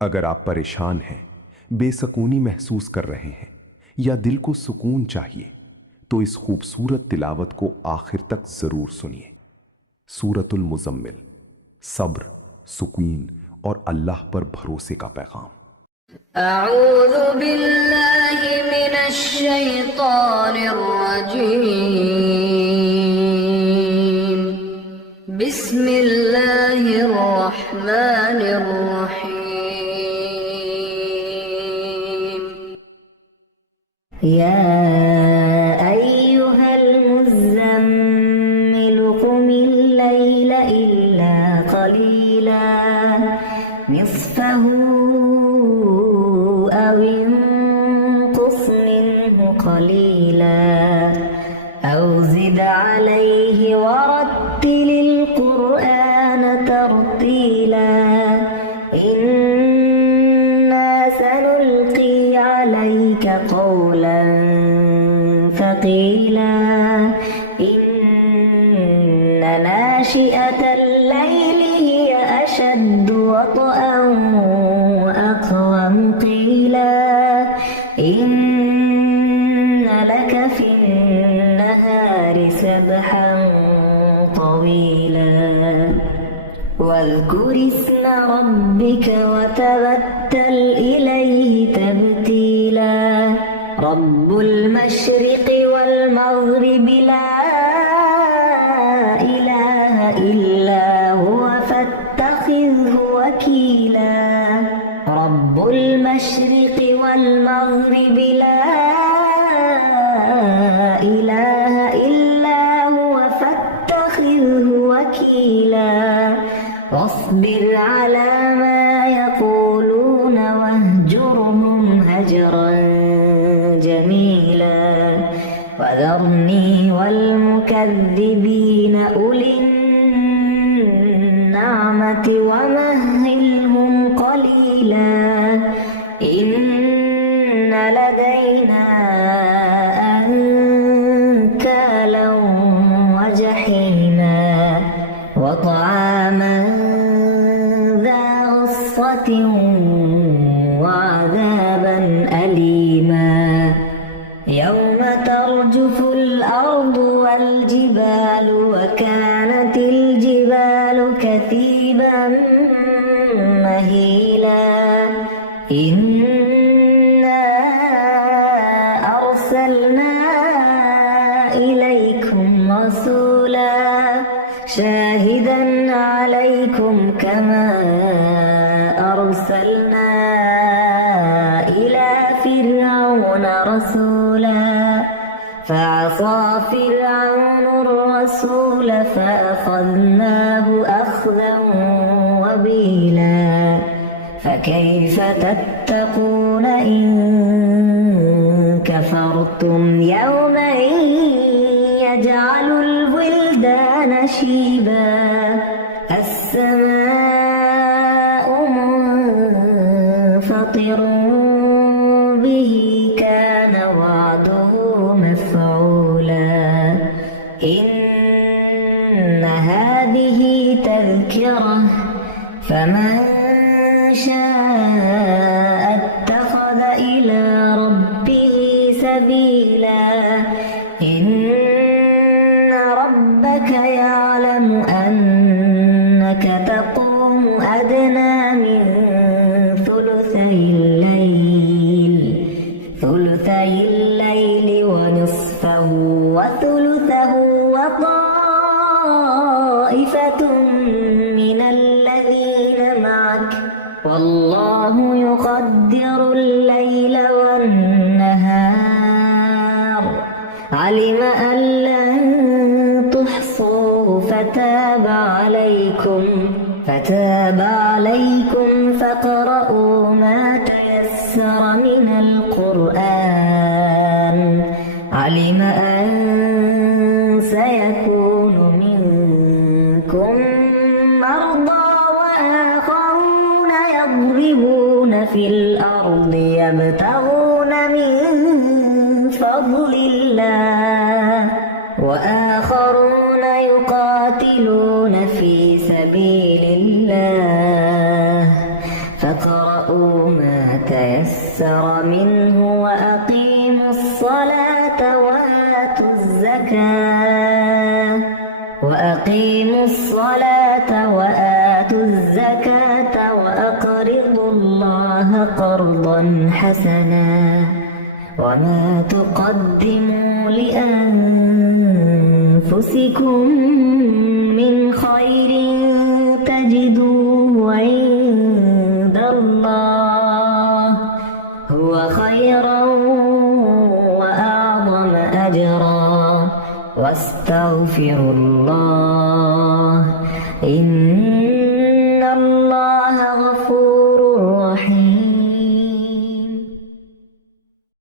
अगर आप परेशान हैं, बेसकूनी महसूस कर रहे हैं या दिल को सुकून चाहिए तो इस खूबसूरत तिलावत को आखिर तक जरूर सुनिए। सूरतुल मुज़म्मिल, सब्र, सुकून और अल्लाह पर भरोसे का पैगाम। अऊज़ु बिल्लाहि मिनश शैतानिर रजीम। बिस्मिल्लाहिर रहमानिर रहीम। या अय्युहल मुज़्ज़म्मिल क़ुमिल लैला इल्ला क़लीला निस्फ़हु أو انقص منه قليلا أو زد عليه ورتل القرآن ترتيلا إنا سنلقي عليك قولا ثقيلا إن ناشئة الليل هي أشد وطئا وأقوم قيلا إن لك في النهار سبحا طويلا واذكر اسم ربك وتبتل إليه تبتيلا رب المشرق والمغرب لا إله إلا هو فاتخذه وكيلا رب المشرق والمغرب لا إله إلا هو فاتخذه وكيلا واصبر على ما يقولون واهجرهم هجرا جميلا وذرني والمكذبين أولي النعمة ومهلهم قليلا إن لدينا أنكالا وجحيما وطعاما ذا غصة وعذابا أليما يوم ترجف الأرض والجبال وكانت الجبال كثيبا مهيلا إنا أرسلنا إليكم رسولا شاهدا عليكم كما أرسلنا إلى فرعون رسولا فعصى فرعون الرسول فأخذناه أخذا وبيلا فكيف تتقون إن كفرتم يوما يجعل الولدان شيبا السماء منفطر به كان وعده مفعولا إن هذه تذكرة فمن شاء اتخذ إلى ربه سبيلا إن ربك يعلم أنك تقوم أدنى من ثلثي الليل ونصفه وثلثه وطائفة من الذين معك والله يقدر الليل والنهار علم أن لن تحصوا فتاب عليكم فاقرؤوا ما تيسر من القرآن علم أن سيكون منكم مرضى وآخرون يضربون في الأرض يبتغون من فضل الله وآخرون يقاتلون في سبيل الله فقرأوا فاقرؤوا ما تيسر منه وأقيموا الصلاة وآتوا الزكاة وأقرضوا الله قرضا حسنا وما تقدموا لأنفسكم من خير تجدوه عند الله هو خيرا وأعظم أجرا واستغفروا الله إن